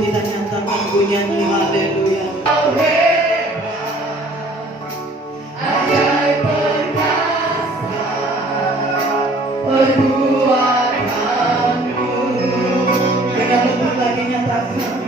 kita nyatakan ku nyanyi haleluya. Ajaib perkasa perbuatanmu. Dengan lebih lagi nyatakan.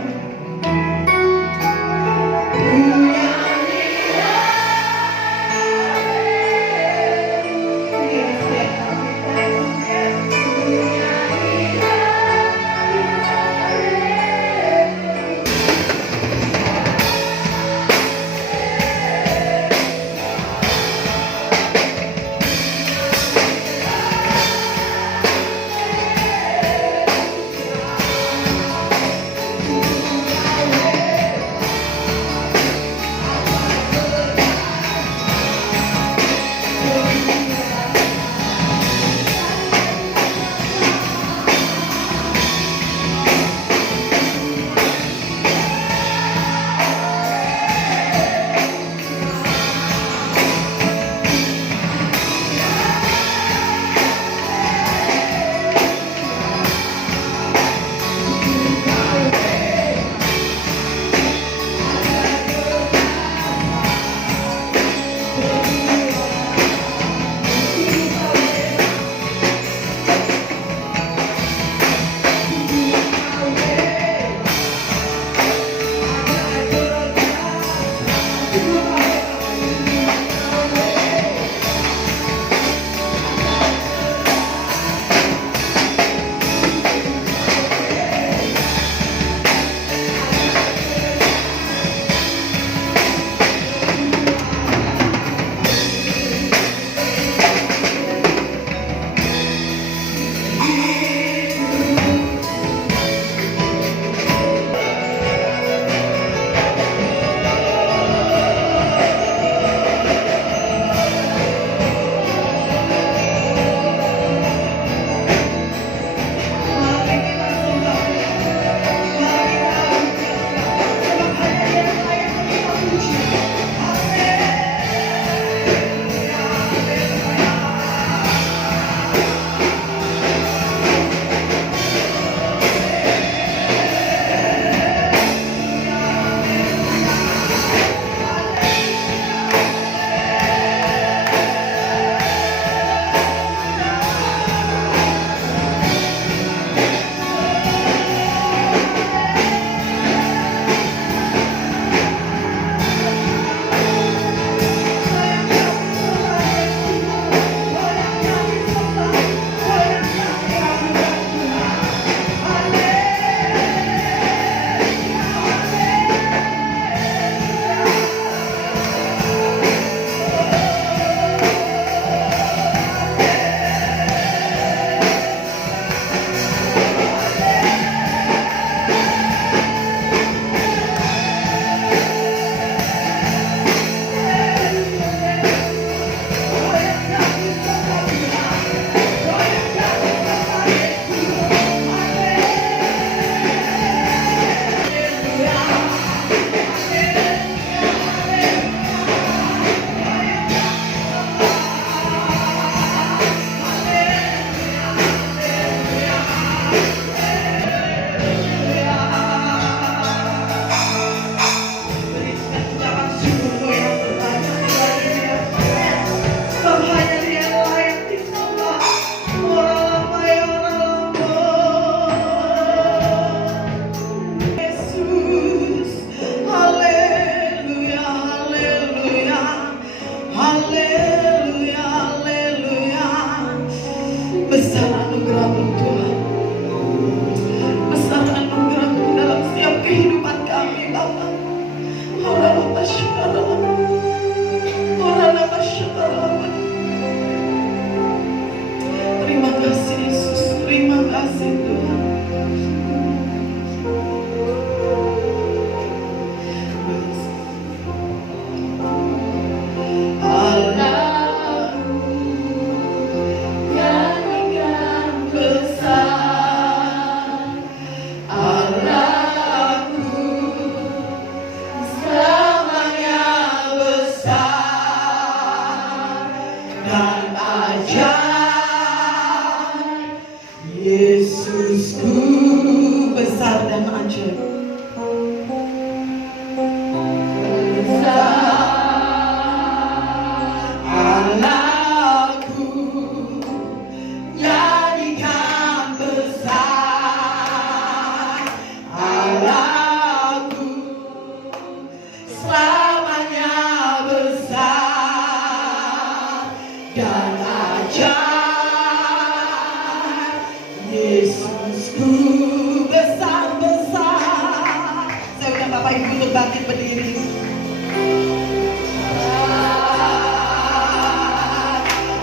Bapak Ibu untuk bangkit berdiri.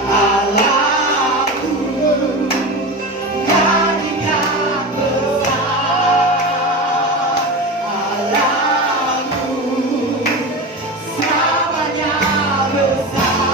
Allahku, nyanyikan besar. Allahku, selamanya besar.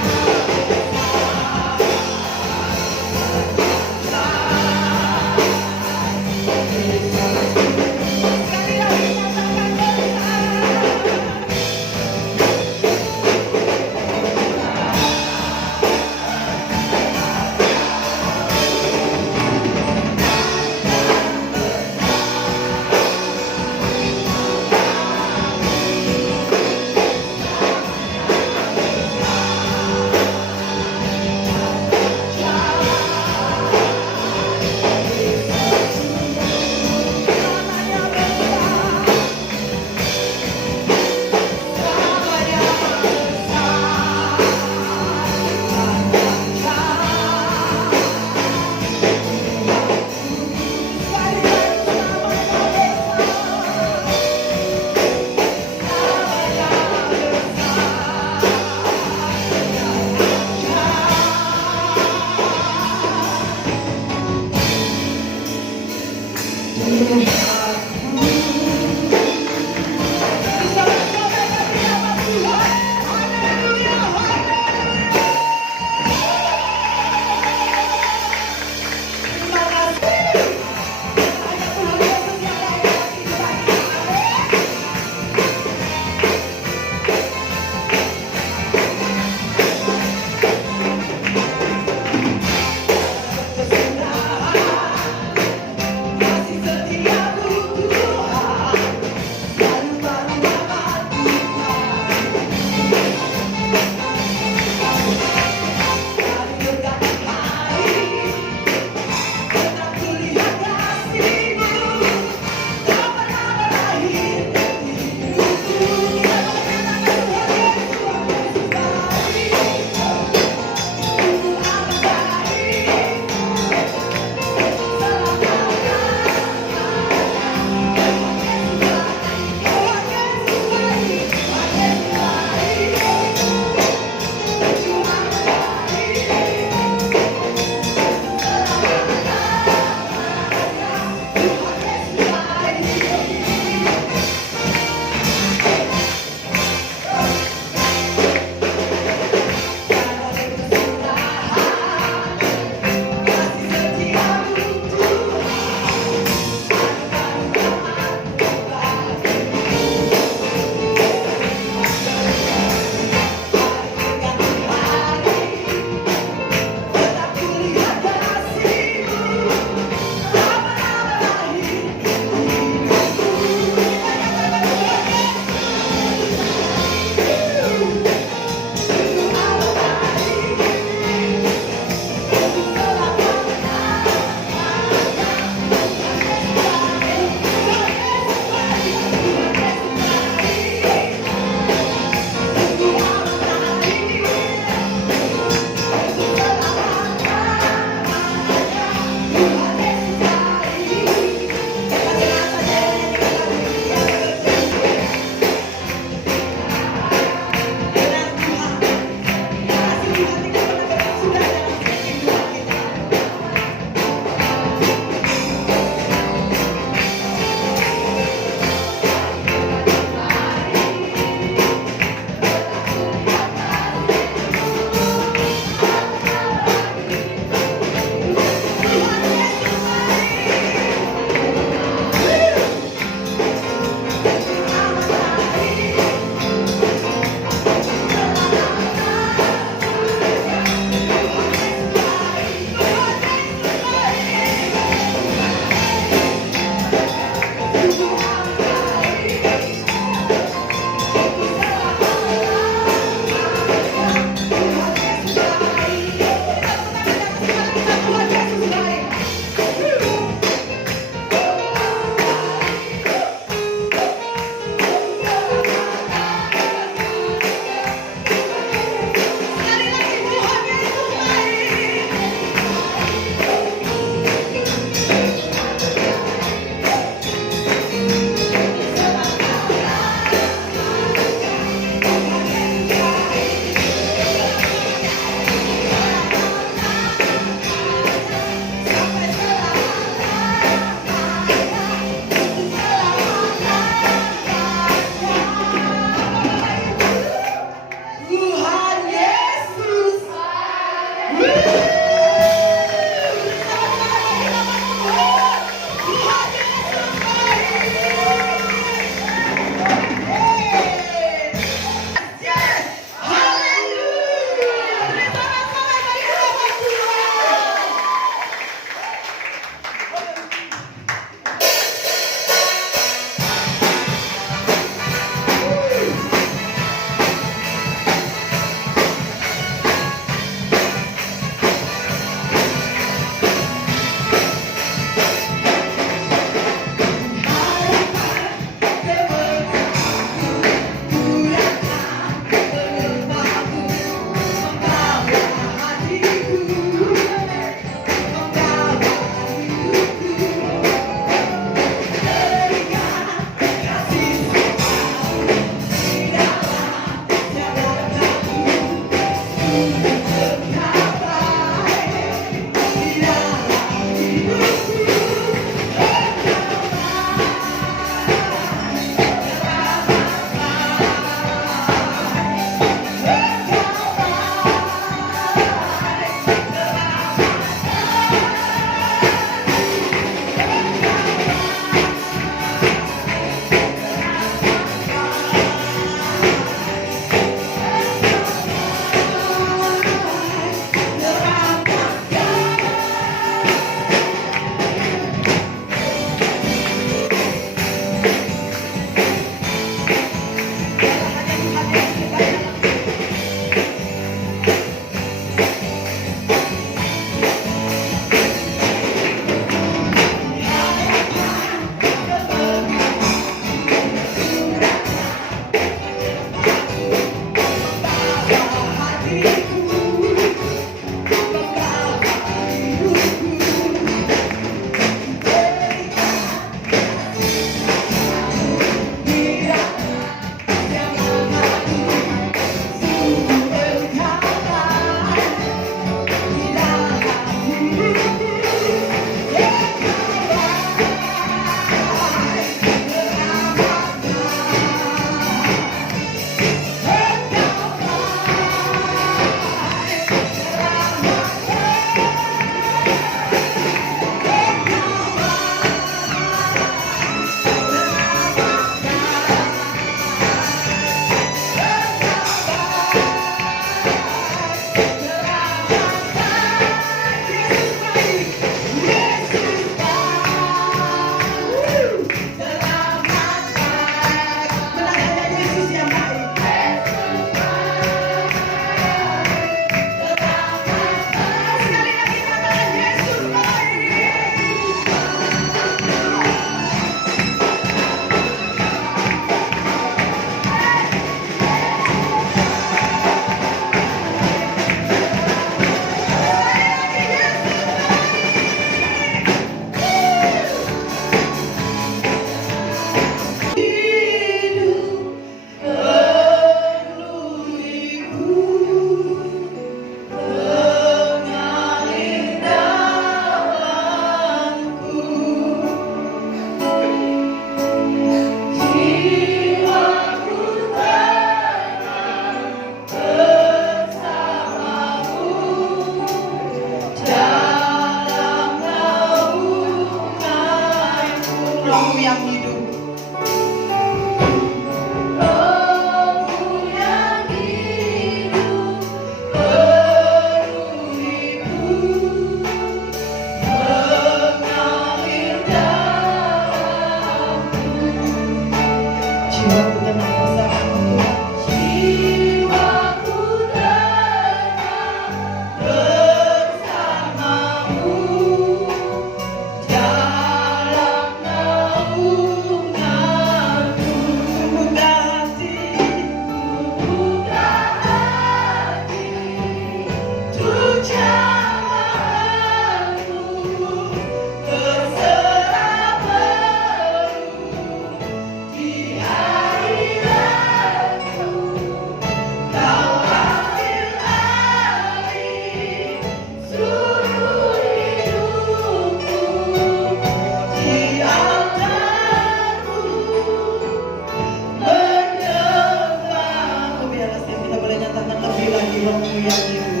jiwamu yang hidup.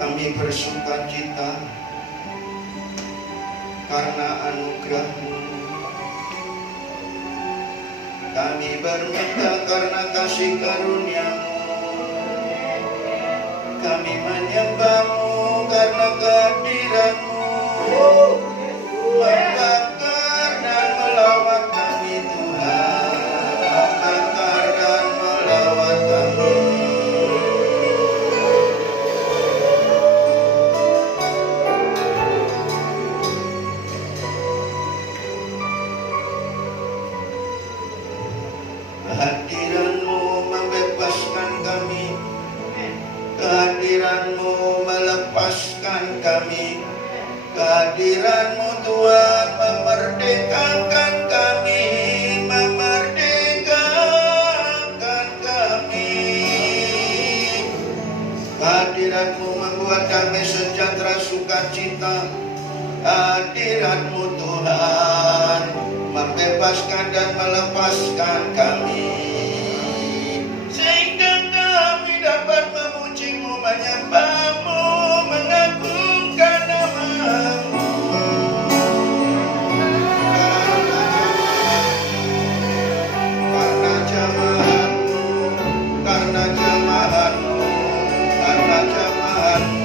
Kami bersuka cita karena anugerah-Mu. Kami berminta karena kasih karunia-Mu. Kami menyembah-Mu karena kehadiran-Mu. Membakar dan melawat kami Tuhan. Kehadiran-Mu Tuhan memerdekakan kami, memerdekakan kami. Kehadiran-Mu membuat damai sejahtera sukacita. Kehadiran-Mu Tuhan membebaskan dan melepaskan kami, sehingga kami dapat memuji-Mu, menyembah-Mu, mengagungkan nama-Mu. Karena jamahan-Mu, karena jamahan-Mu, karena jamahan-Mu.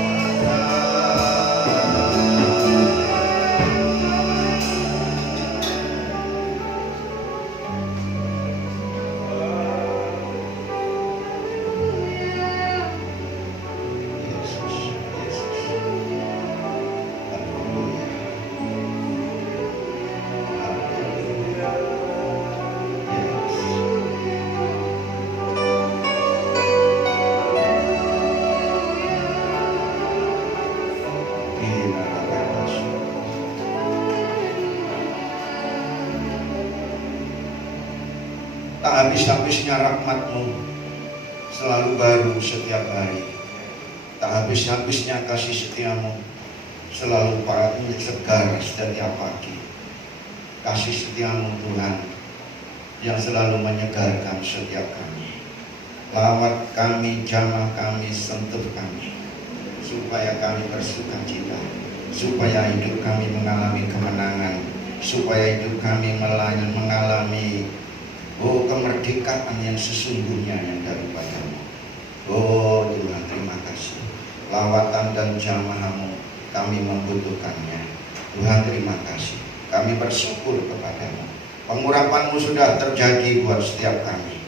Tak habis-habisnya rahmat-Mu selalu baru setiap hari. Tak habis-habisnya kasih setia-Mu selalu segar setiap pagi. Kasih setia-Mu Tuhan yang selalu menyegarkan setiap kami. Lawat kami, jamah kami, sentuh kami, supaya kami bersukacita, supaya hidup kami mengalami kemenangan, supaya hidup kami mengalami kemerdekaan yang sesungguhnya yang daripada-Mu. Oh Tuhan, terima kasih. Lawatan dan jamah-Mu kami membutuhkannya. Tuhan, terima kasih. Kami bersyukur kepada-Mu. Pengurapan-Mu sudah terjadi buat setiap kami.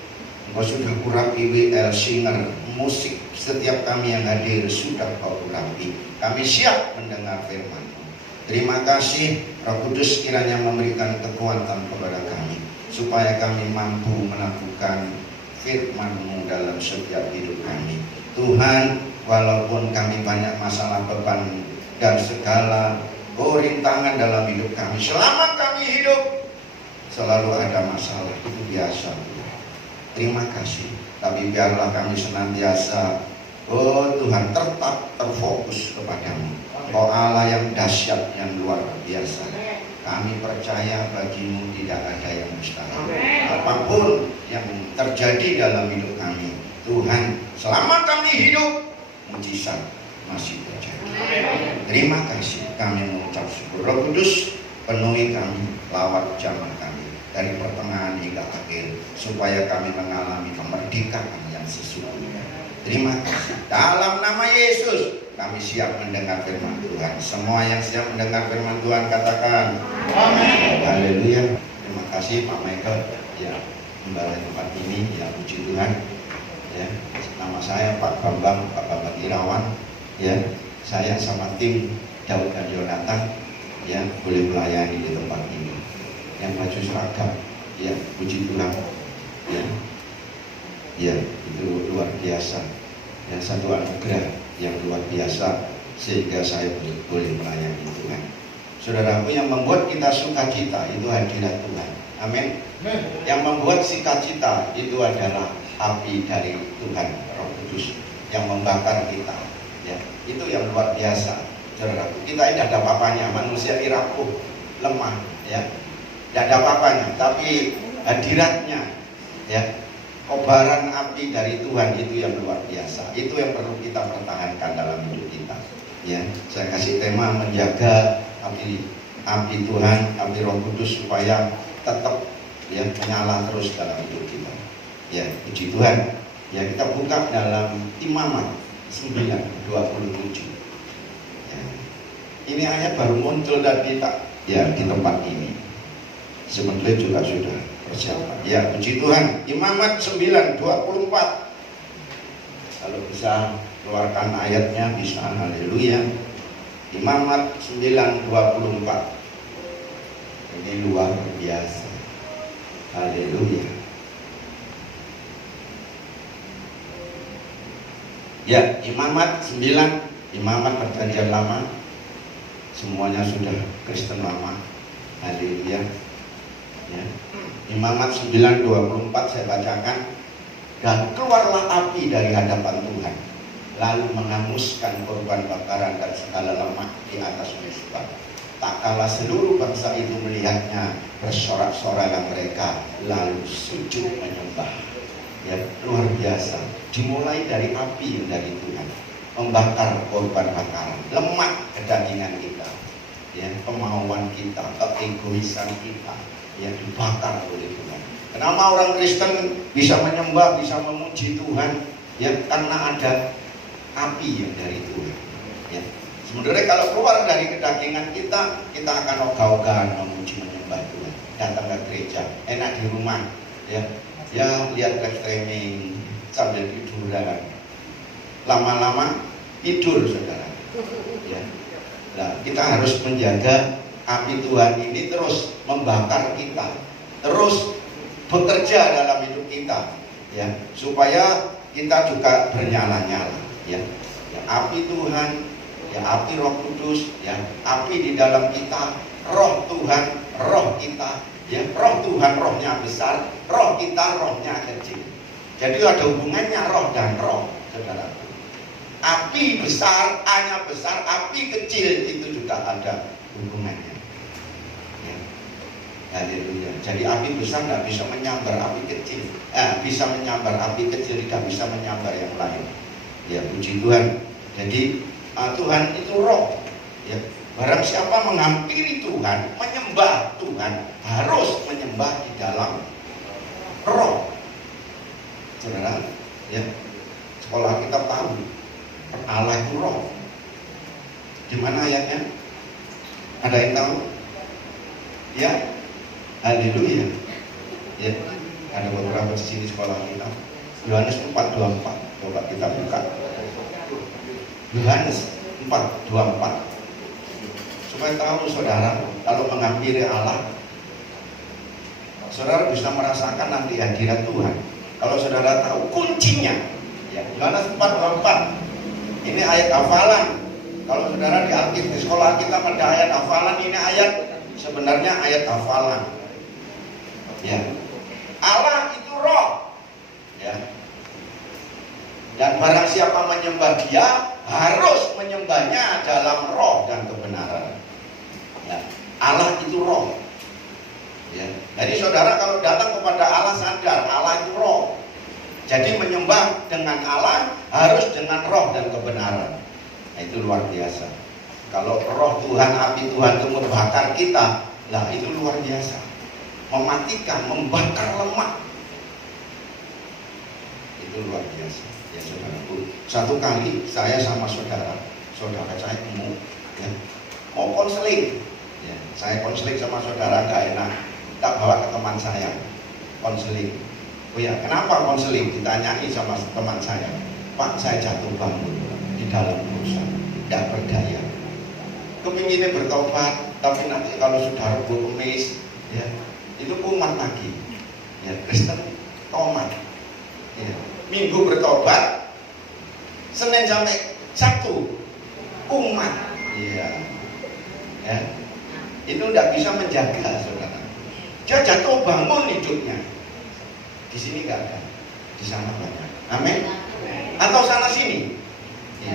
Engkau sudah urapi WL Singer, musik setiap kami yang hadir sudah Kau urapi. Kami siap mendengar firman-Mu. Terima kasih, Roh Kudus kiranya memberikan kekuatan kepada kami, supaya kami mampu melakukan firman-Mu dalam setiap hidup kami. Tuhan, walaupun kami banyak masalah, beban, dan segala rintangan dalam hidup kami, selama kami hidup selalu ada masalah, itu biasa. Terima kasih. Tapi biarlah kami senantiasa, Tuhan, tetap terfokus kepada-Mu. Kau Allah yang dahsyat, yang luar biasa. Kami percaya bagi-Mu tidak ada yang mustahil. Apapun yang terjadi dalam hidup kami, Tuhan, selama kami hidup, mujizat masih terjadi. Terima kasih, kami mengucap syukur. Roh Kudus, penuhi kami, lawat jamah kami dari pertengahan hingga akhir, supaya kami mengalami kemerdekaan yang sesungguhnya. Terima kasih. Dalam nama Yesus, kami siap mendengar firman Tuhan. Semua yang siap mendengar firman Tuhan katakan amin. Haleluya. Terima kasih Pak Michael ya, membalai tempat ini. Ya, puji Tuhan. Ya, nama saya Pak Bambang Irawan. Ya, saya sama tim Daud dan Yonatan ya boleh melayani di tempat ini. Yang baju seragam, ya puji Tuhan. Ya, ya itu luar biasa. Ya, satu anugerah yang luar biasa sehingga saya boleh melayani Tuhan. Saudaraku, yang membuat kita sukacita itu hadirat Tuhan. Amin. Yang membuat sukacita itu adalah api dari Tuhan, Roh Kudus yang membakar kita. Ya, itu yang luar biasa. Saudaraku, kita ini ada apa-apanya, manusia ini rapuh, lemah, ya. Tidak ada apa-apanya, tapi hadiratnya, ya, kobaran api dari Tuhan itu yang luar biasa. Itu yang perlu kita pertahankan dalam hidup kita. Ya, saya kasih tema menjaga api Tuhan, api Roh Kudus supaya tetap ya menyala terus dalam hidup kita. Ya, puji Tuhan. Ya, kita buka dalam Imamat 9:27. Ya. Ini ayat baru muncul dan kita ya di tempat ini. Sebenarnya juga sudah persiapan. Ya, puji Tuhan. Imamat 9:24. Kalau bisa keluarkan ayatnya bisa. Haleluya. Imamat 9:24. Ini luar biasa. Haleluya. Ya, Imamat 9, Imamat Perjanjian Lama semuanya sudah Kristen lama. Haleluya. Ya. Imamat 9:24 saya bacakan. Dan keluarlah api dari hadapan Tuhan, lalu menghanguskan korban bakaran dan segala lemak di atas mezbah. Tak kalah seluruh bangsa itu melihatnya, bersorak-sorai mereka, lalu sujud menyembah. Ya, luar biasa. Dimulai dari api yang dari Tuhan, membakar korban bakaran, lemak kedagingan kita, ya, kemauan kita, keegoisan kita, yang dibakar oleh Tuhan. Kenapa orang Kristen bisa menyembah, bisa memuji Tuhan? Ya, karena ada api yang dari Tuhan. Ya. Sebenarnya kalau keluar dari kedagingan kita, kita akan ogah-ogahan memuji menyembah Tuhan. Datang ke gereja, enak di rumah, ya, lihat live streaming sambil tiduran. Lama-lama tidur, saudara. Ya. Nah, kita harus menjaga api Tuhan ini terus membakar kita, terus bekerja dalam hidup kita, ya, supaya kita juga bernyala-nyala, ya. Ya, api Tuhan, ya, api Roh Kudus, ya, api di dalam kita, Roh Tuhan, roh kita, ya, Roh Tuhan rohnya besar, roh kita rohnya kecil. Jadi ada hubungannya roh dan roh, saudara. Api besar, A-nya besar, api kecil itu juga ada hubungannya. Haleluya. Jadi api besar tidak bisa menyambar api kecil, bisa menyambar api kecil, tidak bisa menyambar yang lain. Ya, puji Tuhan. Jadi Tuhan itu roh. Ya, barang siapa menghampiri Tuhan, menyembah Tuhan, harus menyembah di dalam roh. Saudara, ya, sekolah kita tahu Allah itu roh. Di mana ayatnya? Ada yang tahu? Ya. Haleluya. Ya, ada beberapa di sini sekolah kita. Yohanes 4:24. Coba kita buka. Yohanes 4:24. Supaya tahu saudara, kalau menghampiri Allah, saudara bisa merasakan nanti hadirat Tuhan. Kalau saudara tahu kuncinya, ya, Yohanes 4:24. Ini ayat hafalan. Kalau saudara di sekolah kita pada ayat hafalan, ini ayat sebenarnya ayat hafalan. Ya, Allah itu roh, ya, dan barang siapa menyembah Dia harus menyembahnya dalam roh dan kebenaran. Ya, Allah itu roh. Ya, jadi saudara kalau datang kepada Allah sadar Allah itu roh. Jadi menyembah dengan Allah harus dengan roh dan kebenaran. Nah, itu luar biasa. Kalau roh Tuhan, api Tuhan itu membakar kita, lah itu luar biasa. Mematikan, membakar lemak, itu luar biasa, ya saudaraku. Satu kali saya sama saudara saya ya, mau konseling, ya, saya konseling sama saudara gak enak, tak bawa ke teman saya konseling. Oh ya, kenapa konseling? Ditanyai sama teman saya, Pak, saya jatuh bangun di dalam dosa, tidak berdaya, kepinginnya bertobat, tapi nanti kalau sudah rebu kemis, ya, itu kumat lagi, ya, Kristen tomat, ya. Minggu bertobat, Senin sampai Sabtu kumat, ya, ya. Itu tidak bisa menjaga, saudara. Dia jatuh bangun hidupnya. Di sini nggak ada, di sana banyak. Amin. Atau sana sini, ya.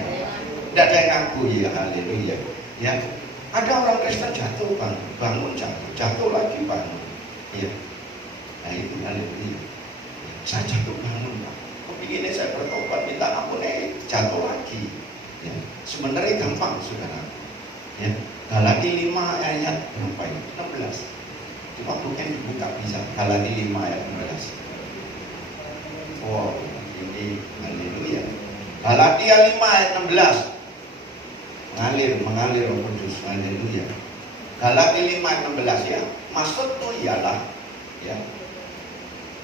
Tidak ada yang ngaku, ya, haleluya. Ya, ada orang Kristen jatuh bangun jatuh lagi bangun. Ya, nah itu haleluya. Saya jatuh bangun, Pak. Kepinginnya saya bertobat, minta ampun, jatuh lagi. Ya, sebenarnya gampang, saudara. Ya, Galati 5 ayat berapa ini? 16. Cuma bukan dibuka bisa. Galati 5 ayat 16. Oh, ini haleluya. Galatia 5 ayat 16. Mengalir Roh Kudus, haleluya. Galati 5 ayat 16, ya. Maksudnya ialah, ya,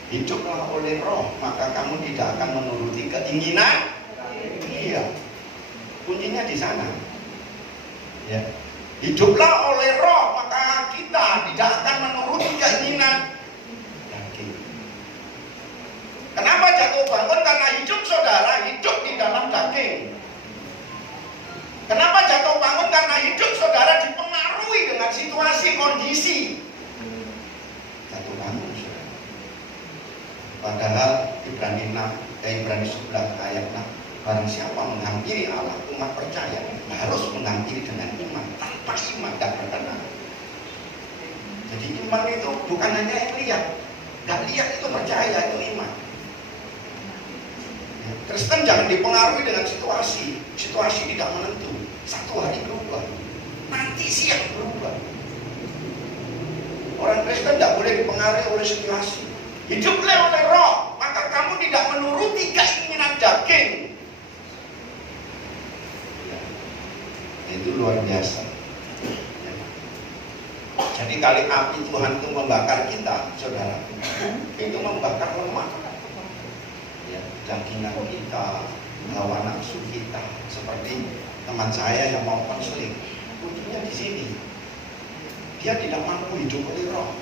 hiduplah oleh roh, maka kamu tidak akan menuruti keinginan. Iya, kuncinya di sana. Ya, hiduplah oleh roh, maka kita tidak akan menuruti keinginan daging. Kenapa jatuh bangun? Karena hidup saudara hidup di dalam daging. Kenapa jatuh bangun? Karena hidup saudara dipengaruhi dengan situasi kondisi. Jatuh bangun saudara. Padahal Ibrani 11 ayat 6, barang siapa menghampiri Allah, umat percaya harus menghampiri dengan iman. Tanpa iman tidak berkenan. Jadi iman itu bukan hanya yang lihat, nggak lihat itu percaya, itu iman. Kristen jangan dipengaruhi dengan situasi. Situasi tidak menentu. Satu hari berubah, nanti siang berubah. Orang Kristen tidak boleh dipengaruhi oleh situasi. Hiduplah oleh roh, maka kamu tidak menuruti keinginan daging. Ya, itu luar biasa. Ya. Jadi kali api Tuhan itu membakar kita, saudara, itu membakar lemak. Ya, dagingan kita, hawa nafsu kita, seperti teman saya yang mau konseling, kuncinya di sini. Dia tidak mampu hidup oleh roh,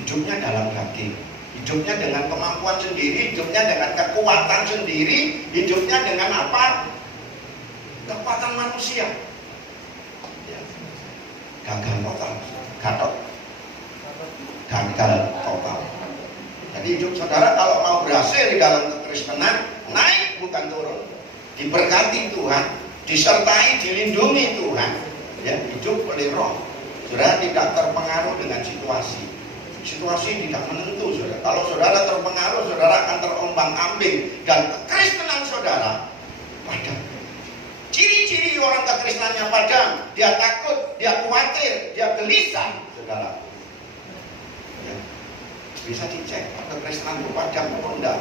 hidupnya dalam daging, hidupnya dengan kemampuan sendiri, hidupnya dengan kekuatan sendiri, hidupnya dengan apa? Kekuatan manusia. Ya. Gagal total, gagal total. Jadi hidup saudara kalau mau berhasil di dalam kekristenan, naik bukan turun, diberkati Tuhan, disertai, dilindungi Tuhan, ya, hidup oleh roh. Saudara tidak terpengaruh dengan situasi. Situasi tidak menentu, saudara. Kalau saudara terpengaruh, saudara akan terombang-ambing, dan kekristenan saudara padam. Ciri-ciri orang kekristenannya padam, dia takut, dia khawatir, dia gelisah, saudara. Ya. Bisa dicek kekristenan itu padam atau enggak,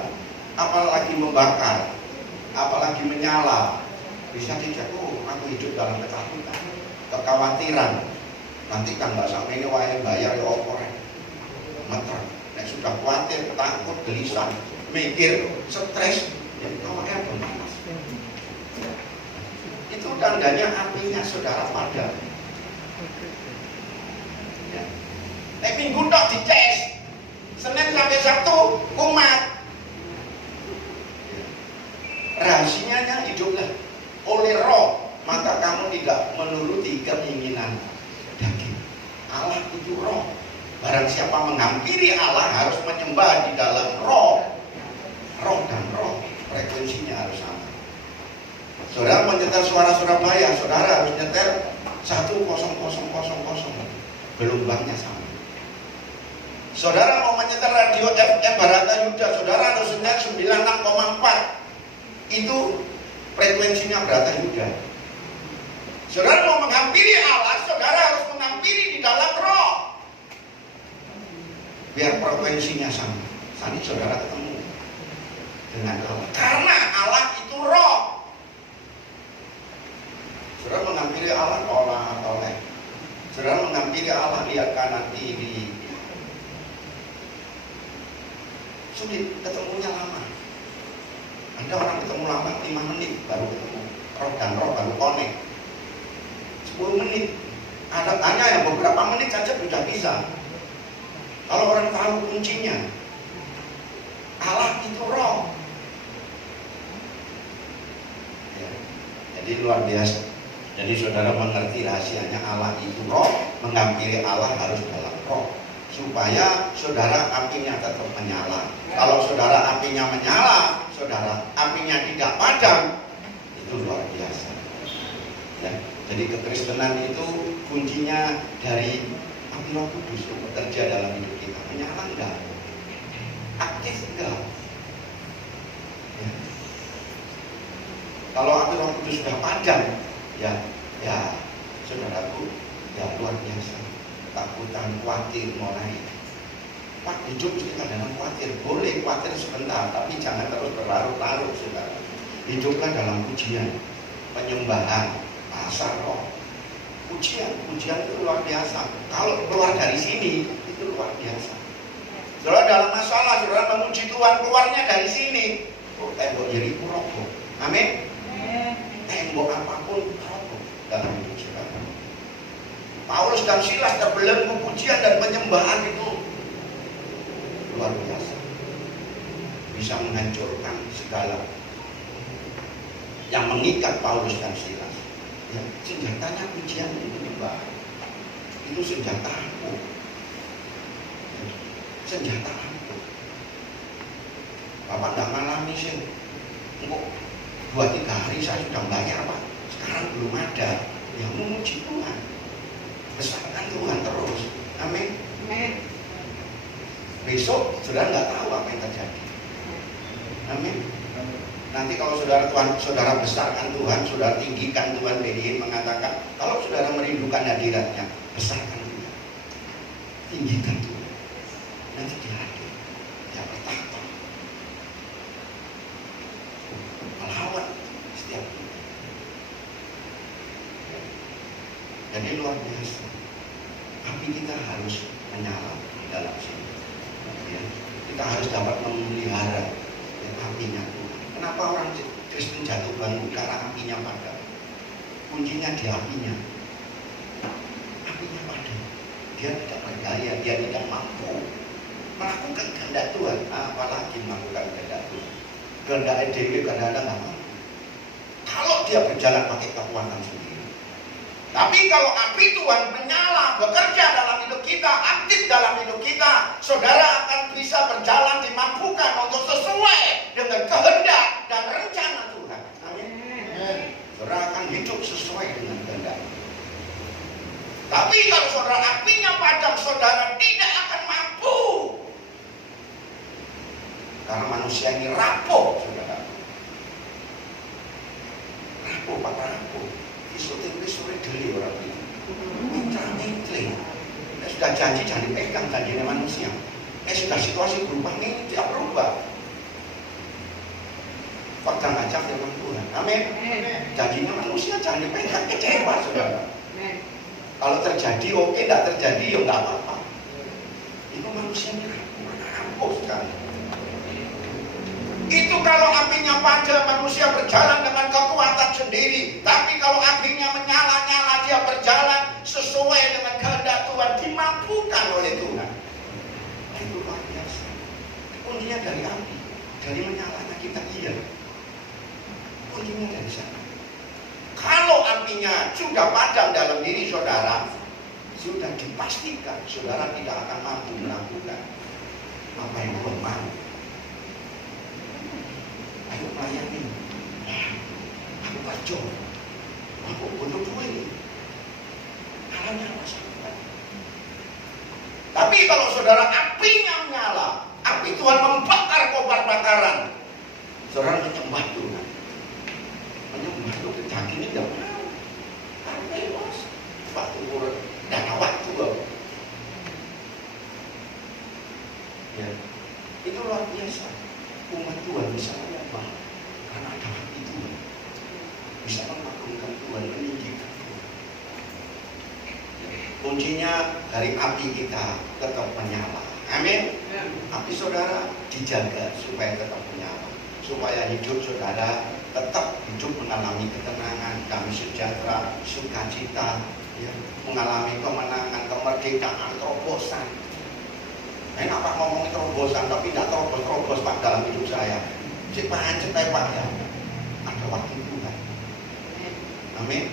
apalagi membakar, apalagi menyala. Bisa dicek, oh aku hidup dalam ketakutan, kekhawatiran. Nanti kan nggak sampai ini wae bayar ya opor, meter. Nek sudah khawatir, takut, gelisah, mikir, stres, ya awalnya panas. Itu tandanya apinya saudara padam. Ya. Nek minggu tak dicek, Senin sampai Sabtu kumat. Ya. Rahasianya hiduplah oleh roh, maka kamu tidak menuruti keinginan daging. Allah itu roh. Barang siapa menghampiri Allah harus menyembah di dalam roh. Roh dan roh, frekuensinya harus sama. Saudara menyetel suara Surabaya, saudara harus nyetel 10000, gelombangnya sama. Saudara mau menyetel radio FM Baratayuda, saudara harus nyetel 96,4. Itu frekuensinya Baratayuda. Saudara mau menghampiri Allah, saudara harus menghampiri di dalam roh. Biar frekuensinya sama. Tadi saudara ketemu dengan Allah. Karena Allah itu roh. Saudara menghampiri Allah oleh. Saudara menghampiri Allah lihat kanan kiri. Sulit, ketemunya lama. Ada orang ketemu lama 5 menit baru ketemu. Roh dan roh baru connect. 10 menit. Ada hanya yang beberapa menit saja sudah bisa. Kalau orang tahu kuncinya, Allah itu roh. Ya. Jadi luar biasa. Jadi saudara mengerti rahasianya Allah itu roh, menghampiri Allah harus dalam roh. Supaya saudara apinya tetap menyala. Kalau saudara apinya menyala, saudara apinya tidak padam, itu luar biasa. Ya. Jadi kekristenan itu kuncinya dari api Roh Kudus itu bekerja dalam hidup kita. Menyala enggak? Aktif enggak? Ya. Kalau api Roh Kudus sudah padam, ya saudaraku, ya luar biasa. Takutan, khawatir mulai. Pak, hidup mesti kadang khawatir. Boleh khawatir sebentar, tapi jangan terus berlarut-larut, saudara. Hiduplah dalam pujian, penyembahan, asal roh. Pujian itu luar biasa. Kalau keluar dari sini, itu luar biasa. Saudara dalam masalah, saudara memuji Tuhan, keluarnya dari sini. Oh, tembok Yeriko roboh. Amin. Tembok apapun roboh dalam hidup saudara. Paulus dan Silas terbelenggu pujian dan penyembahan itu luar biasa. Bisa menghancurkan segala yang mengikat Paulus dan Silas. Ya, senjatanya pujian itu menyembah. Itu senjata aku. Senjata aku. Bapak nggak ngalami sih. Kok 2-3 hari saya sudah bayar Pak. Sekarang belum ada. Ya memuji Tuhan. Besarkan Tuhan terus. Amin. Besok saudara nggak tahu apa yang terjadi. Amin. Nanti kalau saudara besarkan Tuhan, saudara tinggikan Tuhan, BDI mengatakan, kalau saudara merindukan hadiratnya, besarkan Tuhan, tinggikan Tuhan. Nanti dia hadir, dia bertahta, melawan setiap kita. Jadi luar biasa. Api kita harus menyala di dalam sini. Ya. Kita harus dapat memelihara apinya Tuhan. Kenapa orang Kristen jatuh bangun? Karena apinya padam. Kuncinya di apinya. Apinya padam. Dia tidak berdaya, dia tidak mampu melakukan kehendak Tuhan. Apalagi melakukan kehendak Tuhan. Kehendak EDW kadang-kadang nggak mampu. Kalau dia berjalan pakai kekuatan sendiri. Tapi kalau api Tuhan menyala, bekerja dalam hidup kita, aktif dalam hidup kita, saudara akan bisa berjalan, dimampukan untuk sesuai dengan kehendak dan rencana Tuhan. Amin. Saudara akan hidup sesuai dengan kehendak. Tapi kalau saudara apinya padam, saudara tidak akan mampu. Karena manusia ini rapuh, saudara. Rapuh, Pak, rapuh. Tempe sore geli orang bilang. Mitra-mitri. Sudah janji jangan dipegang janjinya manusia. Sudah situasi berubah nih, tidak berubah. Pegang aja firman Tuhan. Amin. Janjinya manusia jangan dipegang, kecewa saudara. Kalau terjadi oke, tidak terjadi ya nggak apa-apa. Itu manusia ini rapuh sekali. Itu kalau apinya padam, manusia berjalan dengan kekuatan sendiri. Tapi kalau apinya menyala-nyala, dia berjalan sesuai dengan kehendak Tuhan, dimampukan oleh Tuhan. Nah, itu luar biasa. Kuncinya dari api, dari menyalanya kita iya. Kuncinya dari sana. Kalau apinya sudah padam dalam diri saudara, sudah dipastikan saudara tidak akan mampu melakukan apa yang Tuhan mau. Ayo melayani. Aku kerja. Aku butuh duit. Caranya apa sahabat? Tapi kalau saudara apinya menyala, api Tuhan membakar kobar bakaran, saudara menyembah Tuhan. Menyembah Tuhan kejaki ini tidak mau. Karena bos, waktu urut dan waktu loh. Ya, itu luar biasa. Umat Tuhan bisa menyembah karena ada hati Tuhan, bisa mengagungkan Tuhan, meninggikan Tuhan. Kuncinya dari api kita tetap menyala. Amin. Api saudara dijaga supaya tetap menyala, supaya hidup saudara tetap hidup mengalami ketenangan, damai sejahtera, sukacita, ya, mengalami kemenangan, kemerdekaan, terobosan. Enak Pak ngomong terobosan, tapi tidak terobos-terobos Pak dalam hidup saya. Si pancet Pak ya. Ada waktu Tuhan. Amin.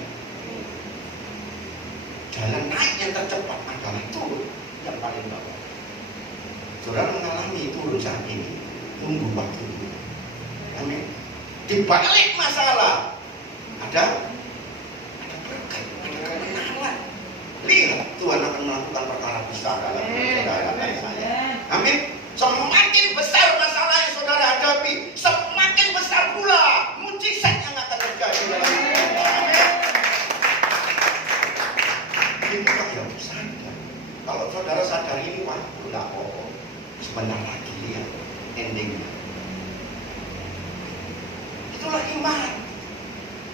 Jalan naik yang tercepat adalah turun yang paling bawah. Saudara mengalami turun saat ini, tunggu waktu Tuhan. Amin. Di balik masalah ada berkat, ada kemenangan. Lihat Tuhan akan melakukan perkara besar dalam hidup saudara dan saya. Amin. Semakin besar masalah yang saudara hadapi, semakin besar pula mujizat yang akan terjadi dalam hidup. Amin. Itu kalau sadar. Kalau saudara sadar ini, wah, tidak apa-apa. Sebentar lagi lihat endingnya. Itulah iman.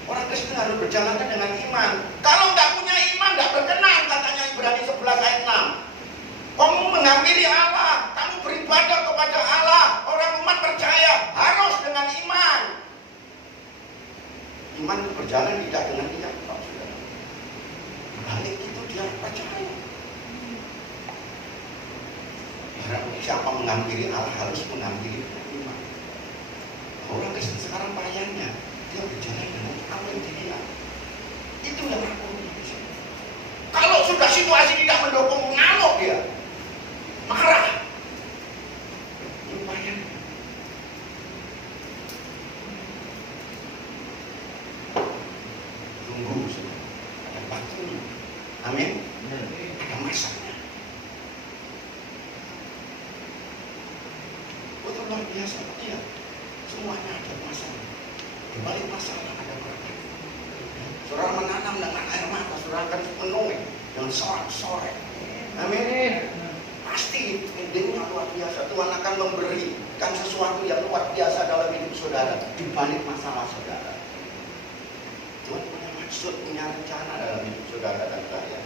Orang Kristen harus berjalan dengan iman. Kalau nggak punya iman, nggak berkenan, katanya Ibrani 11 ayat 6. Kamu menghampiri Allah, kamu beribadah kepada Allah. Orang umat percaya harus dengan iman. Iman berjalan tidak dengan tidak, saudara. Balik itu dia percaya. Siapa menghampiri Allah harus menghampiri iman. Orang Kristen sekarang payahnya dia berjalan dengan apa yang dilihat. Itu yang aku. Kalau sudah situasi tidak mendukung, ngamuk dia, marah. Lumayan. Tunggu, ada waktunya. Amin. Ada masanya. Itu luar biasa. Iya. Semuanya ada masalah. Di balik masalah ada berkat. Saudara menanam dengan air mata, saudara akan menuai dengan sorak-sorai. Amin. Pasti ide luar biasa. Tuhan akan memberikan sesuatu yang luar biasa dalam hidup saudara di balik masalah saudara. Tuhan punya maksud, punya rencana dalam hidup saudara dan saya.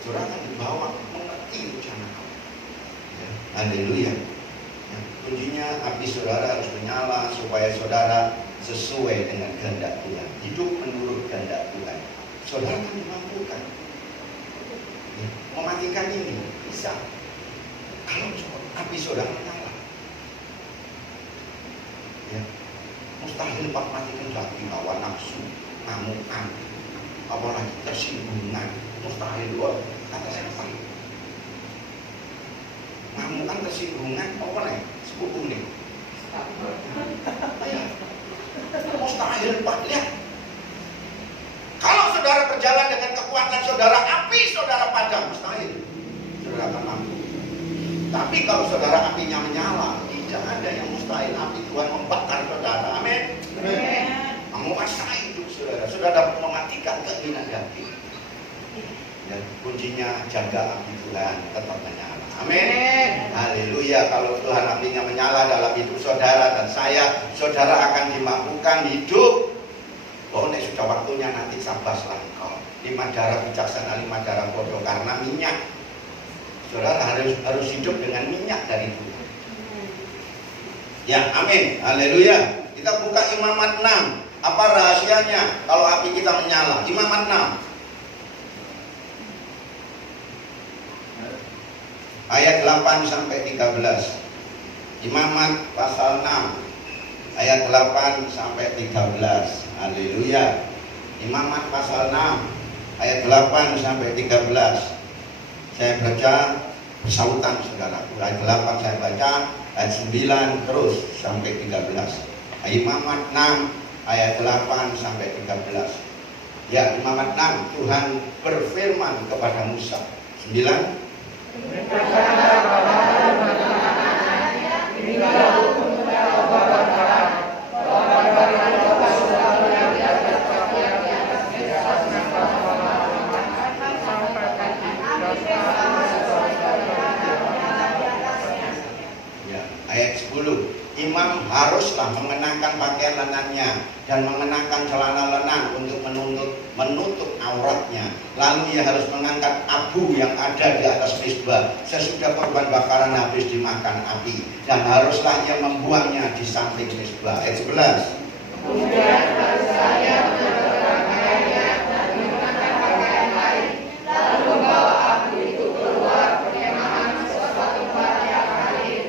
Saudara akan dibawa mengerti rencana Allah. Ya. Haleluya. Ya. Kuncinya api saudara harus menyala supaya saudara sesuai dengan kehendak Tuhan. Hidup menurut kehendak Tuhan. Saudara akan dimampukan. Ya. Mematikan ini bisa. Kalau api saudara menyala. Ya. Mustahil Pak matikan lagi hawa nafsu, ngamukan, apalagi tersinggungan. Mustahil loh, kata siapa? Ngamukan, tersinggungan, apa nih? Sepupu nih. Ya. Mustahil Pak, lihat. Kalau saudara berjalan dengan kekuatan saudara, api saudara padam, mustahil saudara akan mampu. Tapi kalau saudara apinya menyala, tidak ada yang mustahil. Api Tuhan membakar saudara. Amin. Menguasai hidup saudara. Saudara dapat mematikan keinginan hati. Ya, kuncinya jaga api Tuhan tetap menyala. Amin. Haleluya. Kalau Tuhan apinya menyala dalam hidup saudara dan saya, saudara akan dimampukan hidup. Oh, nek sudah waktunya nanti sabaslah engkau. 5 darah bijaksana, 5 darah bodoh karena minyak. Saudara harus hidup dengan minyak dari Tuhan. Ya, amin. Haleluya. Kita buka Imamat 6. Apa rahasianya kalau api kita menyala? Imamat 6. Ayat 8 sampai 13. Imamat pasal 6. Ayat 8 sampai 13. Haleluya. Imamat pasal 6. Ayat 8 sampai 13. Saya baca bersautan saudara. Ayat 8 saya baca, ayat 9 terus sampai 13. Imamat 6 ayat 8 sampai 13. Ya, Imamat 6, Tuhan berfirman kepada Musa. 9. Ayat 10, imam haruslah mengenakan pakaian lenannya dan mengenakan celana lenan untuk menutup auratnya. Lalu ia harus mengangkat abu yang ada di atas mezbah sesudah korban bakaran habis dimakan api, dan haruslah ia membuangnya di samping mezbah. Ayat 11. Kemudian harus saya mengenakan pakaiannya dan mengenakan pakaian lain, lalu membawa abu itu keluar perkemahan suatu tempat yang lain.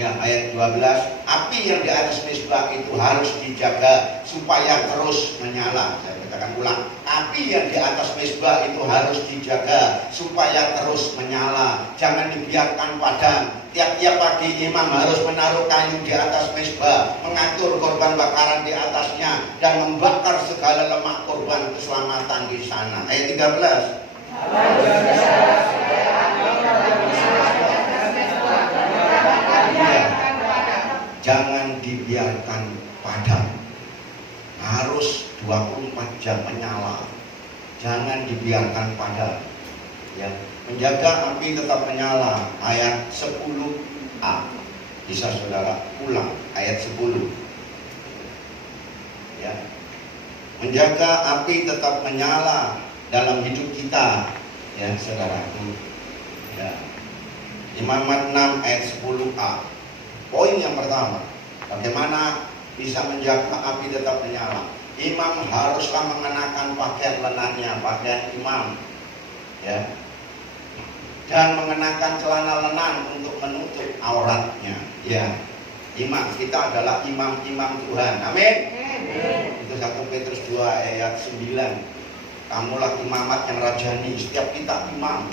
Ya, ayat 12, api yang di atas mezbah itu harus dijaga supaya terus menyala. Saya katakan ulang, api yang di atas mezbah itu harus dijaga supaya terus menyala. Jangan dibiarkan padam. Tiap-tiap pagi imam harus menaruh kayu di atas mezbah, mengatur korban bakaran di atasnya, dan membakar segala lemak korban keselamatan di sana. Ayat 13. Jangan dibiarkan padam. Harus 24 jam menyala. Jangan dibiarkan padam. Ya, menjaga api tetap menyala. Ayat 10a. Bisa saudara ulang ayat 10. Ya. Menjaga api tetap menyala dalam hidup kita, ya saudaraku. Ya. Imamat 6 ayat 10a. Poin yang pertama, bagaimana bisa menjaga api tetap menyala? Imam haruslah mengenakan pakaian lenannya, pakaian imam, ya, dan mengenakan celana lenan untuk menutup auratnya. Ya, imam kita adalah imam-imam Tuhan. Amin. Itu 1 Petrus 2 ayat 9. Kamulah imamat yang rajani. Setiap kita imam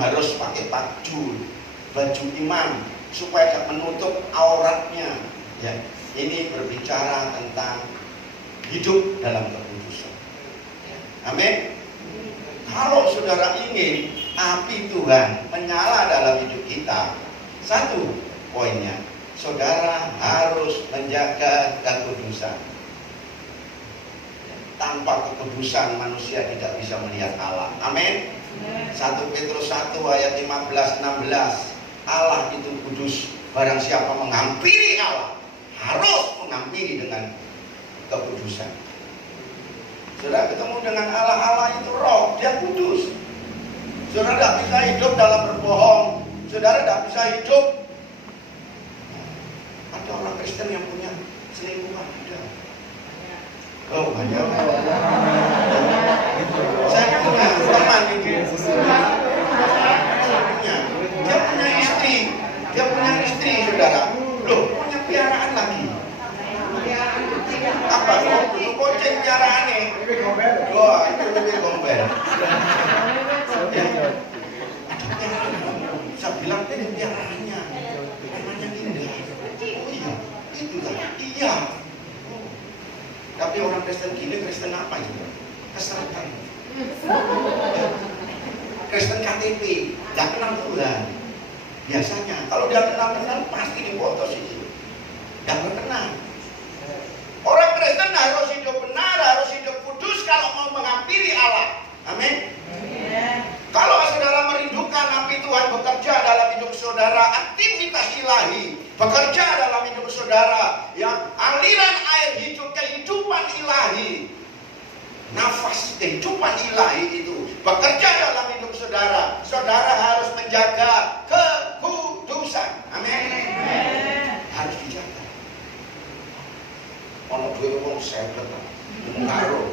harus pakai baju imam supaya tidak menutup auratnya. Ya, ini berbicara tentang hidup dalam kekudusan. Ya. Amin. Kalau saudara ingin api Tuhan menyala dalam hidup kita, satu poinnya, saudara harus menjaga kekudusan. Tanpa kekudusan manusia tidak bisa melihat Allah. Amin. 1 Petrus 1 ayat 15-16. Allah itu kudus. Barang siapa menghampiri Allah harus menghampiri dengan kekudusan. Saudara ketemu dengan Allah itu roh, dia kudus. Saudara tidak bisa hidup dalam berbohong. Saudara tidak bisa hidup. Ada orang Kristen yang punya selingkuhan, ada. Oh, banyak. Saya punya teman ini. Dia punya istri, saudara. Loh, punya piaraan lagi. Apa? Itu kucing piaraannya. Wah, itu lebih gombel. Saya bilang ini piaraannya. Namanya indah. Oh iya, itulah. Iya. Tapi orang Kristen gini, Kristen apa itu? Keseratan. Kristen KTP, tidak kenal Tuhan. Biasanya, kalau dia kenal pasti dipoto itu. Tidak berkenan. Orang Kristen harus hidup benar, harus hidup kudus kalau mau menghampiri Allah. Amin. Kalau saudara merindukan api Tuhan bekerja dalam hidup saudara, aktivitas ilahi bekerja dalam hidup saudara, yang aliran air hidup kehidupan ilahi, nafas kehidupan ilahi itu bekerja dalam hidup saudara. Saudara harus menjaga kekudusan. Amin. Harus dijaga. Ono duwe wong sebet, karo.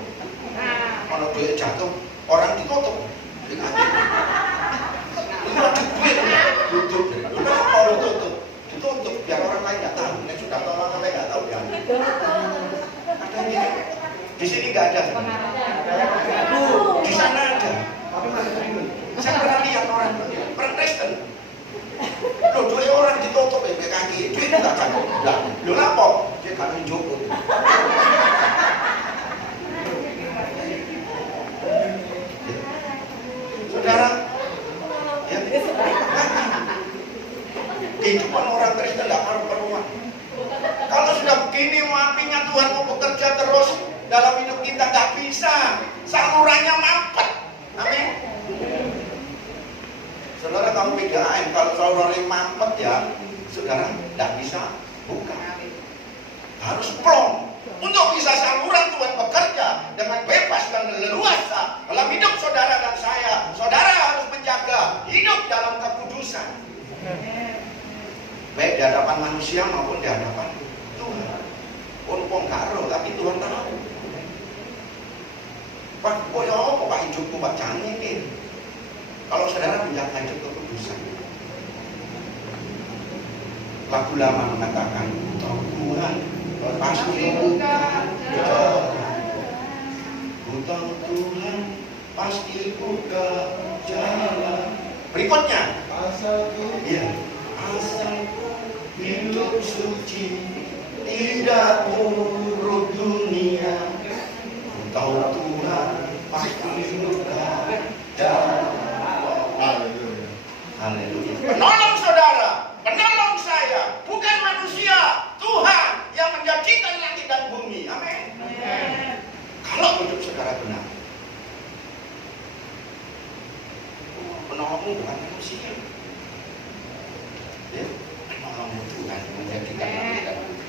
Ono duwe jatuh, orang ditutup. Itu ada duit, tutup. Kenapa kalau tutup? Ditutup biar orang lain nggak tahu. Nek sudah tahu orang lain nggak tahu ya. Ada ini. Di sini nggak ada. Di sana ada. Saya pernah lihat orang Kristen. Loh, dua orang ditutup ya kaki. Duit nggak ada. Loh, apa? Dia kami joko. Saudara, ya, kehidupan orang Kristen tidak karu-karuan. Kalau sudah begini, apinya Tuhan mau bekerja terus dalam hidup kita, nggak bisa. Salurannya mampet. Amin. Saudara, kamu PDAM, kalau salurannya mampet ya, saudara tidak bisa buka. Harus plong. Untuk bisa saluran Tuhan bekerja dengan bebas dan leluasa dalam hidup saudara dan saya, saudara harus menjaga hidup dalam kekudusan. Baik di hadapan manusia maupun di hadapan Tuhan. Pun karo, tapi Tuhan tahu. Pak, kok ya apa Pak hidupku Pak jangan ini. Kalau saudara menjaga hidup kekudusan. Lagu lama mengatakan, Tuhan pasti buka jalan. Tuhan pasti buka jalan. Berikutnya, ya, asal hidup suci tidak buruk dunia. Tahu Tuhan pasti buka jalan. Haleluya. Penolong saudara, penolong saya, bukan manusia, Tuhan yang menjadikan langit dan bumi. Amin. Kalau hidup saudara benar, penolongmu bukan manusia, ya, penolongmu Tuhan yang menjadikan langit dan bumi.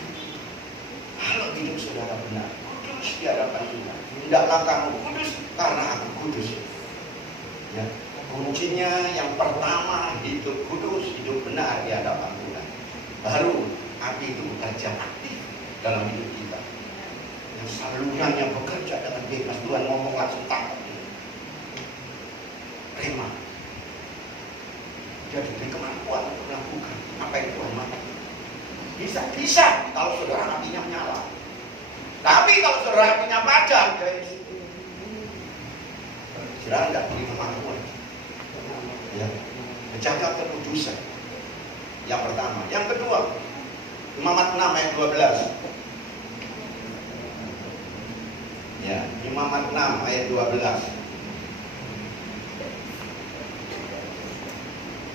Kalau hidup saudara benar, kudus di hadapan Tuhan. Tidaklah kamu kudus karena aku kudus. Ya, kuncinya yang pertama hidup kudus, hidup benar di hadapan Tuhan. Baru api itu bekerja aktif dalam hidup kita. Yang saluran yang bekerja dengan bebas, Tuhan ngomong langsung tangkap. Rema. Dia diberi kemampuan untuk melakukan apa yang Tuhan mau. Bisa kalau saudara apinya menyala. Tapi kalau saudara apinya padam, saudara nggak beri kemampuan. Ya, menjaga kekudusan. Yang pertama. Yang kedua, Imamat 6 ayat 12. Ya, Imamat 6 ayat 12.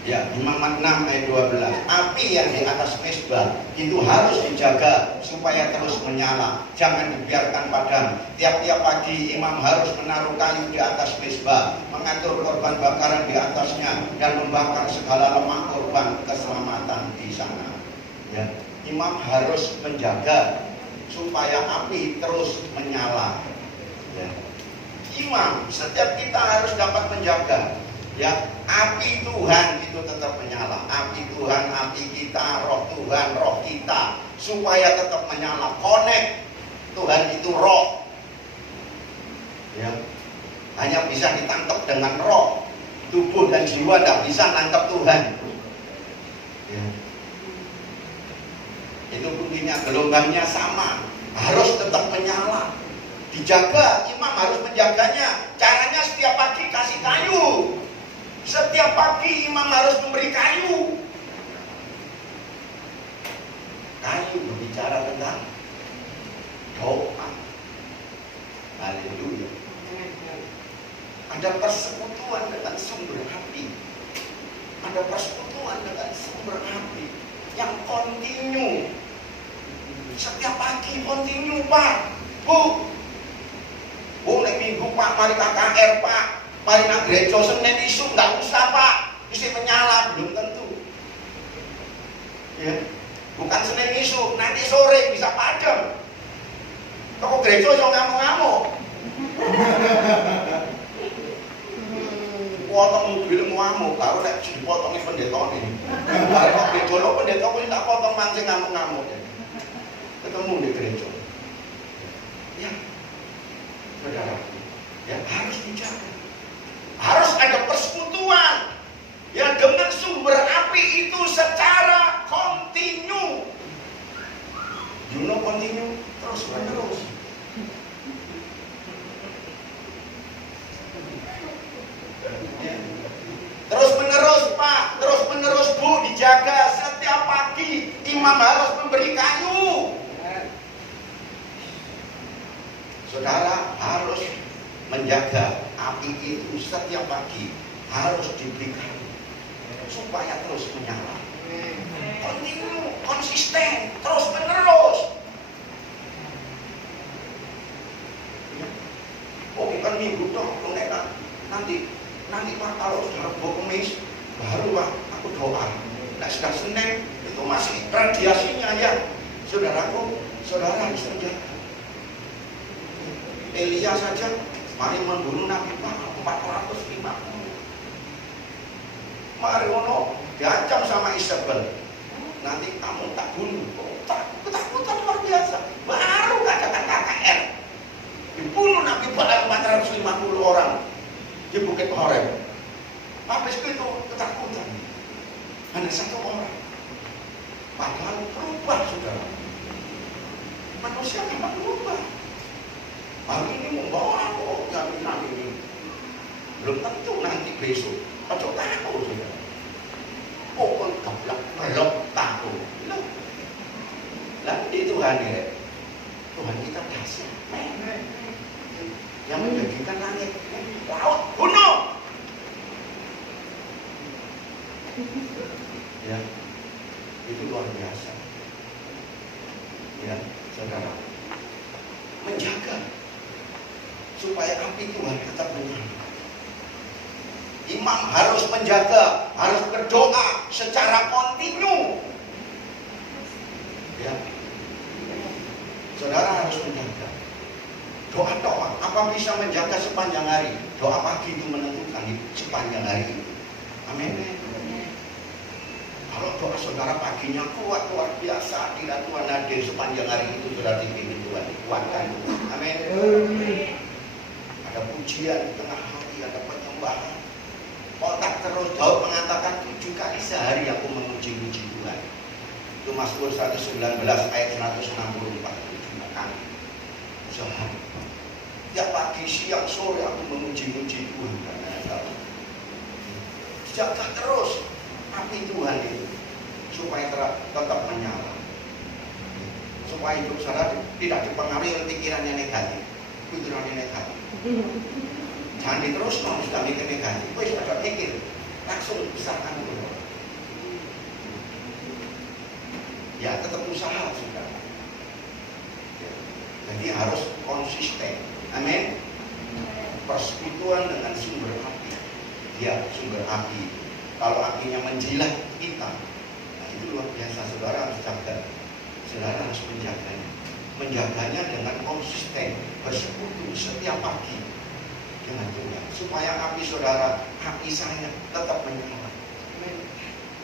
Ya, Imamat 6 ayat 12. Api yang di atas mezbah itu harus dijaga supaya terus menyala. Jangan dibiarkan padam. Tiap-tiap pagi imam harus menaruh kayu di atas mezbah, mengatur korban bakaran di atasnya, dan membakar segala lemak korban keselamatan di sana. Ya, imam harus menjaga supaya api terus menyala. Ya. Imam, setiap kita harus dapat menjaga. Ya, api Tuhan itu tetap menyala. Api Tuhan, api kita, roh Tuhan, roh kita, supaya tetap menyala. Connect. Tuhan itu roh. Ya, hanya bisa ditangkap dengan roh. Tubuh dan jiwa tidak bisa nangkap Tuhan. Ya. Itu bunyinya, gelombangnya sama, harus tetap menyala. Dijaga, imam harus menjaganya. Caranya setiap pagi kasih kayu. Setiap pagi imam harus memberi kayu. Kayu berbicara tentang doa. Haleluya. Ada persekutuan dengan sumber api. Ada persekutuan dengan sumber api yang kontinu. Setiap pagi kontinu, Pak. Bu, nek minggu Pak, mari KKR Pak. Mari nang gereja Senin isu nggak usah Pak, mesti menyala, belum tentu. Ya, bukan Senin isu, nanti sore bisa padam. Toko gereja yang ngamuk-ngamuk. Potong mobil ngamuk, baru nek dipotongin pendeta ini. Baru kok gereja lo pendeta pun tak potong mancing ngamuk-ngamuk. Ketemu di gereja. Ya, saudara, ya harus dijaga. Harus ada persekutuan ya dengan sumber api itu secara kontinu. You know kontinu, terus menerus. Ya. Terus menerus Pak, terus menerus Bu, dijaga setiap pagi. Imam harus memberi kayu. Saudara harus menjaga api itu setiap pagi, harus diberikan supaya terus menyala. Kontinu, konsisten, terus menerus. Ya. Oh, bukan minggu dong, nanti Pak kalau sudah kemis baru Pak aku doa. Nah, sudah Senin itu masih radiasinya ya. Saudaraku, saudara harus menjaga. Elia saja mari membunuh Nabi Muhammad 450. Mari ono diancam sama Isabel. Nanti kamu tak bunuh. Ketakutan luar biasa. Baru katakan KKR. Dibunuh Nabi Muhammad 450 orang di Bukit Horeb. Habis itu ketakutan. Hanya satu orang. Padahal berubah, saudara. Manusia memang berubah. Hari ini membawa aku jaminan ini. Belum tentu nanti besok. Ojo tahu saudara. Oh, keblak belum tahu. Lah di Tuhan ya. Tuhan kita dahsyat. Yang menjadikan langit, laut, gunung. Ya, itu luar biasa. Ya, saudara. Menjaga supaya api Tuhan tetap menyala. Imam harus menjaga, harus berdoa secara kontinu. Ya, saudara harus menjaga. Doa, apa bisa menjaga sepanjang hari? Doa pagi itu menentukan sepanjang hari itu. Amin. Kalau doa saudara paginya kuat luar biasa, tidak Tuhan hadir sepanjang hari itu sudah dipimpin Tuhan, dikuatkan. Amin. Ada pujian di tengah hati, ada penyembahan. Kontak terus. Daud mengatakan 7 kali sehari aku memuji-muji Tuhan. Itu Mazmur 119 ayat 164. 7 kali sehari. Tiap pagi, siang, sore aku memuji-muji Tuhan. Jaga terus api Tuhan itu supaya tetap menyala, supaya hidup saudara tidak dipengaruhi oleh pikirannya negatif. Jangan diterus sudah mikir negatif. Wis ada mikir langsung besarkan dulu. Ya tetap usaha sudah. Jadi harus konsisten. Amin. Persekutuan dengan sumber api. Ya, sumber api. Kalau apinya menjilat kita, nah itu luar biasa. Saudara harus jaga. Saudara harus menjaganya. Menjaganya dengan konsisten, bersekutu setiap pagi dengan Tuhan, supaya api saudara, api saya tetap menyala.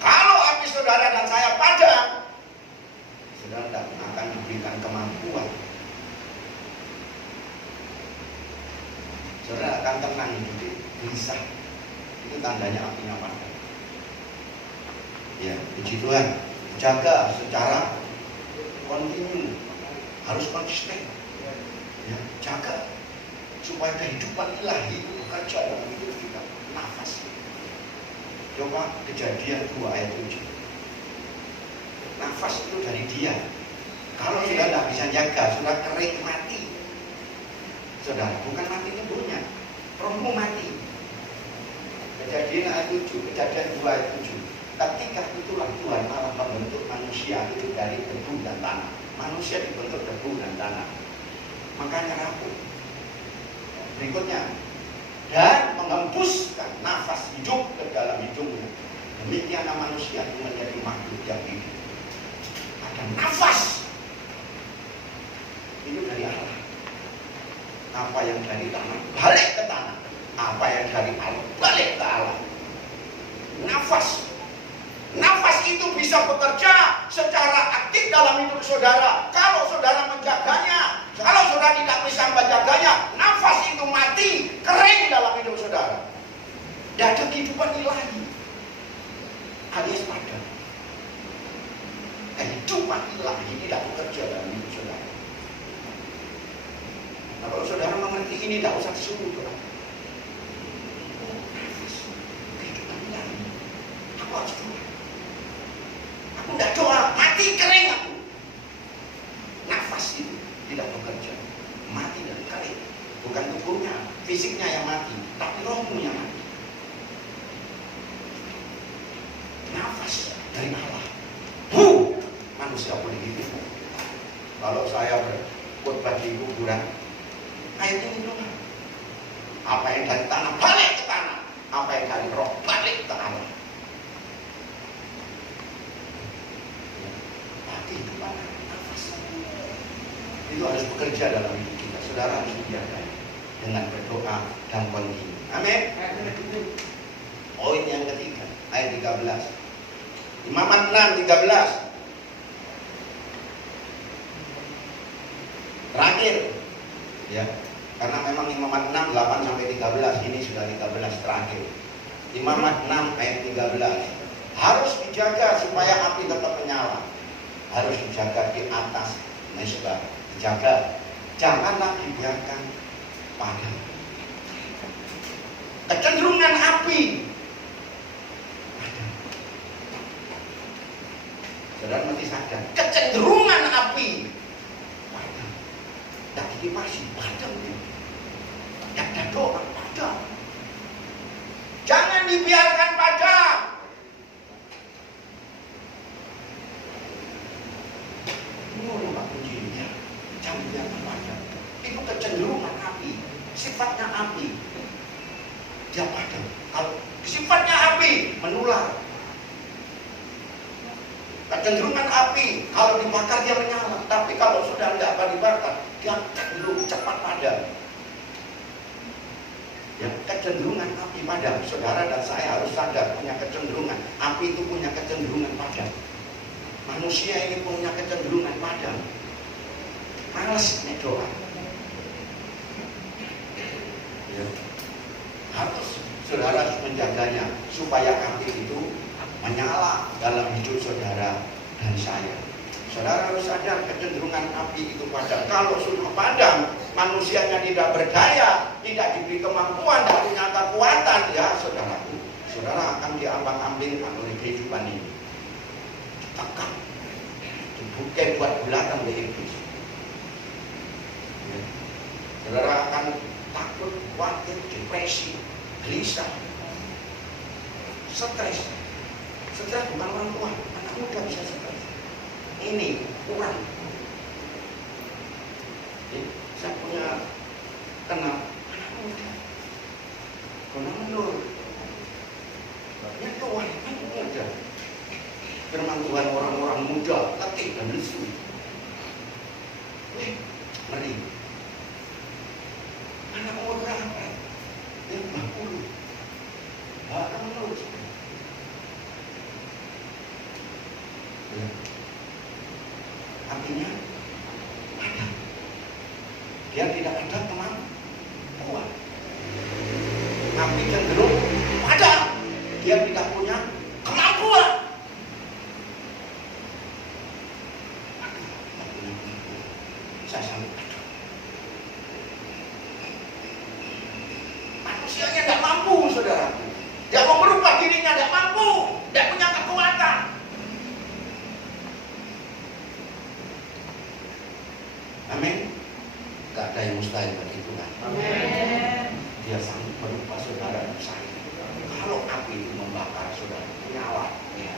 Kalau api saudara dan saya padam, saudara tidak akan diberikan kemampuan. Saudara akan tenang hidup, gelisah. Itu tandanya apinya padam. Ya, puji Tuhan. Jaga secara kontinu, harus konsisten. Ya, jaga supaya kehidupan ilahi itu bekerja dalam hidup kita. Nafas. Coba Kejadian 2 ayat 7. Nafas itu dari Dia. Kalau sudah tidak bisa jaga, sudah kering mati. Saudara, bukan mati tubuhnya, rohmu mati. Kejadian ayat 7, Kejadian 2 ayat 7. Ketika itulah Tuhan Allah membentuk manusia itu dari debu dan tanah. Manusia dibentuk debu dan tanah, makanya rapuh. Berikutnya, dan mengembuskan nafas hidup ke dalam hidungnya. Demikian manusia itu menjadi makhluk yang hidup. Ada nafas itu dari Allah. Apa yang dari tanah balik ke tanah, apa yang dari Allah balik ke Allah. Nafas. Nafas itu bisa bekerja secara aktif dalam hidup saudara. Kalau saudara menjaganya, kalau saudara tidak bisa menjaganya, nafas itu mati, kering dalam hidup saudara. Tidak ada kehidupan ilahi, alias padam. Kehidupan ilahi tidak bekerja dalam hidup saudara. Nah, kalau saudara mengerti ini, tidak usah disuruh doa. Oh, nafas, kehidupan ilahi. Aku harus doa. Aku tidak doa, mati kering aku. Nafas itu tidak bekerja, mati dan kering. Bukan tubuhnya, fisiknya yang mati, tapi rohmu yang mati. Nafas dari Allah. Manusia boleh hidup. Kalau saya berkhotbah di kuburan, ayat ini doa. Apa yang dari tanah balik ke tanah, apa yang dari roh balik ke Allah. Kehidupan nafas itu harus bekerja dalam hidup kita. Saudara harus menjaga dengan berdoa dan kontinu. Amin. Poin yang ketiga, ayat 13. Imamat 6:13. Terakhir, ya, karena memang Imamat 6 8 sampai 13 ini sudah 13 terakhir. Imamat 6 ayat 13 harus dijaga supaya api tetap menyala. Harus dijaga di atas mezbah. Dijaga, janganlah dibiarkan padam. Kecenderungan api padam. Saudara mesti sadar, kecenderungan api padam. Tak dikipasi padam. Tak ada doa padam. Jangan dibiarkan padam. Itu kecenderungan api, sifatnya api. Dia padam. Kalau sifatnya api menular. Kecenderungan api, kalau dibakar dia menyala. Tapi kalau sudah tidak akan dibakar, dia cenderung cepat padam. Ya, kecenderungan api padam. Saudara dan saya harus sadar punya kecenderungan. Api itu punya kecenderungan padam. Manusia ini punya kecenderungan padam. Males doa. Ya. Harus saudara harus menjaganya supaya api itu menyala dalam hidup saudara dan saya. Saudara harus sadar kecenderungan api itu padam. Kalau sudah padam, manusianya tidak berdaya, tidak diberi kemampuan, tidak punya kekuatan, ya saudaraku, saudara akan diambang-ambingkan oleh kehidupan ini. Ditekan, dibukai buat belakang oleh iblis. Saudara akan takut, khawatir, depresi, gelisah, stres. Stres bukan orang tua, anak muda bisa stres. Ini kurang. Saya punya kenal anak muda, kenal menur, ya Tuhan anak muda. Firman Tuhan orang-orang muda, letih dan lesu. Ngeri. Anak muda apa? Yang 50. Bahkan menur. Artinya ada. Dia tidak ada kemampuan. Tapi cenderung ada. Dia tidak punya kemampuan. Saya sanggup. Manusianya tidak mampu, saudaraku. Dia mau merubah dirinya tidak mampu, tidak punya kekuatan. Amin. Gak ada yang mustahil bagi Tuhan. Amin. Dia sanggup merubah saudara dan saya. Kalau api itu membakar saudara, nyala ya,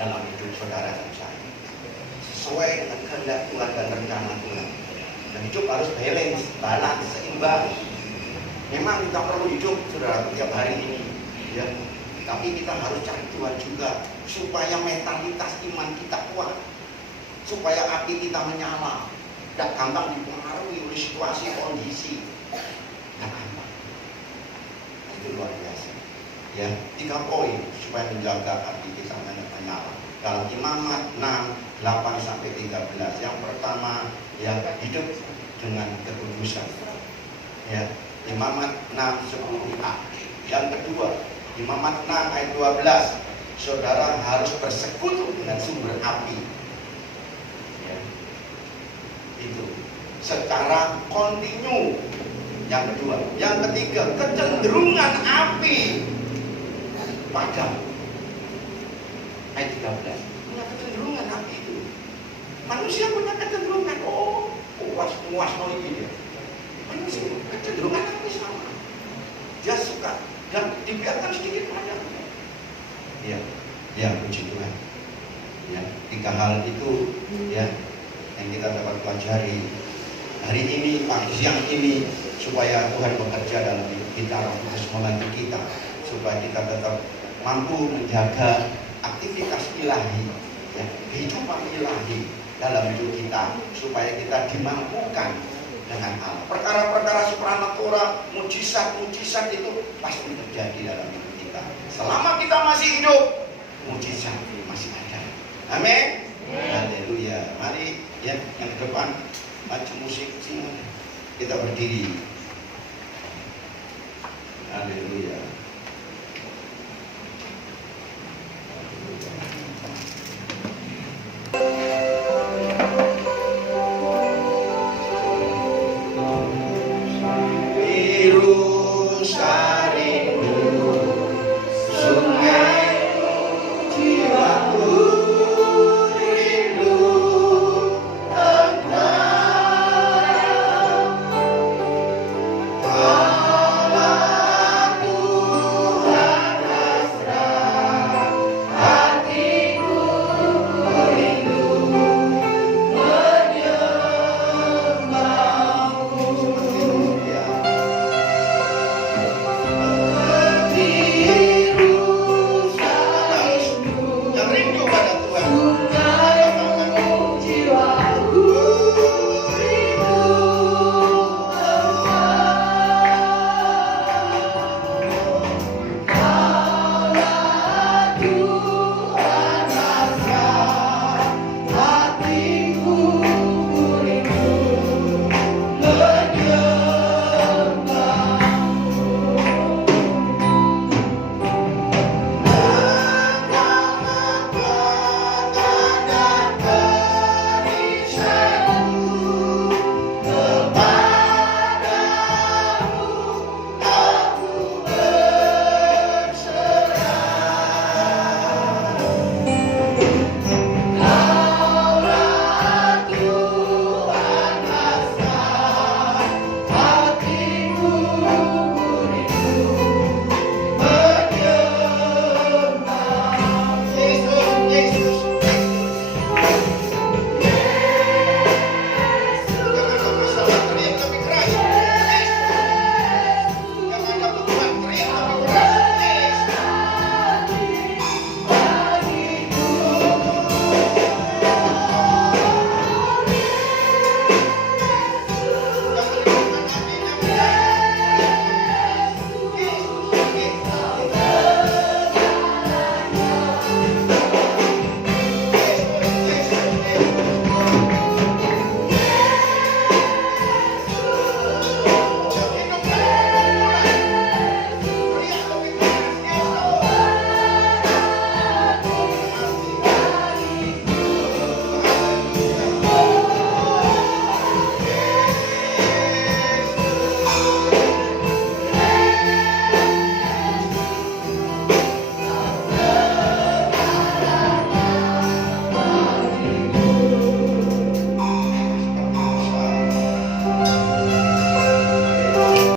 dalam hidup saudara dan saya, sesuai dengan kehendak Tuhan dan rencana Tuhan. Dan hidup harus balance, seimbang. Memang kita perlu hidup saudara tiap hari ini, ya. Tapi kita harus cari Tuhan juga supaya mentalitas iman kita kuat, supaya api kita menyala. Tidak gampang dipengaruhi oleh situasi kondisi. Tidak gampang. Itu luar biasa. Ya, 3 poin supaya menjaga hati kita menyala. Dalam Imamat 6, 8-13. Yang pertama, ya, hidup dengan kekudusan. Ya, Imamat 6, 10a. Yang kedua, Imamat 6 ayat 12. Saudara harus bersekutu dengan sumber api. Itu secara kontinu. Yang kedua, yang ketiga, kecenderungan api padam. Ayat 13. Punya kecenderungan api itu. Manusia punya kecenderungan, puas mau ini dia. Manusia kecenderungan api sama. Dia suka dan dibiarkan sedikit padam. Ya, puji Tuhan. Ya, 3 hal itu ya yang kita dapat pelajari hari ini, pagi siang ini, supaya Tuhan bekerja dalam hidup kita, Roh Kudus membantu kita, supaya kita tetap mampu menjaga aktivitas ilahi, ya, kehidupan ilahi dalam hidup kita, supaya kita dimampukan dengan Allah. Perkara-perkara supranatural, mujizat itu pasti terjadi dalam hidup kita. Selama kita masih hidup, mujizat masih ada. Amin. Haleluya. Mari ya, yang depan maju musik sini. Kita berdiri.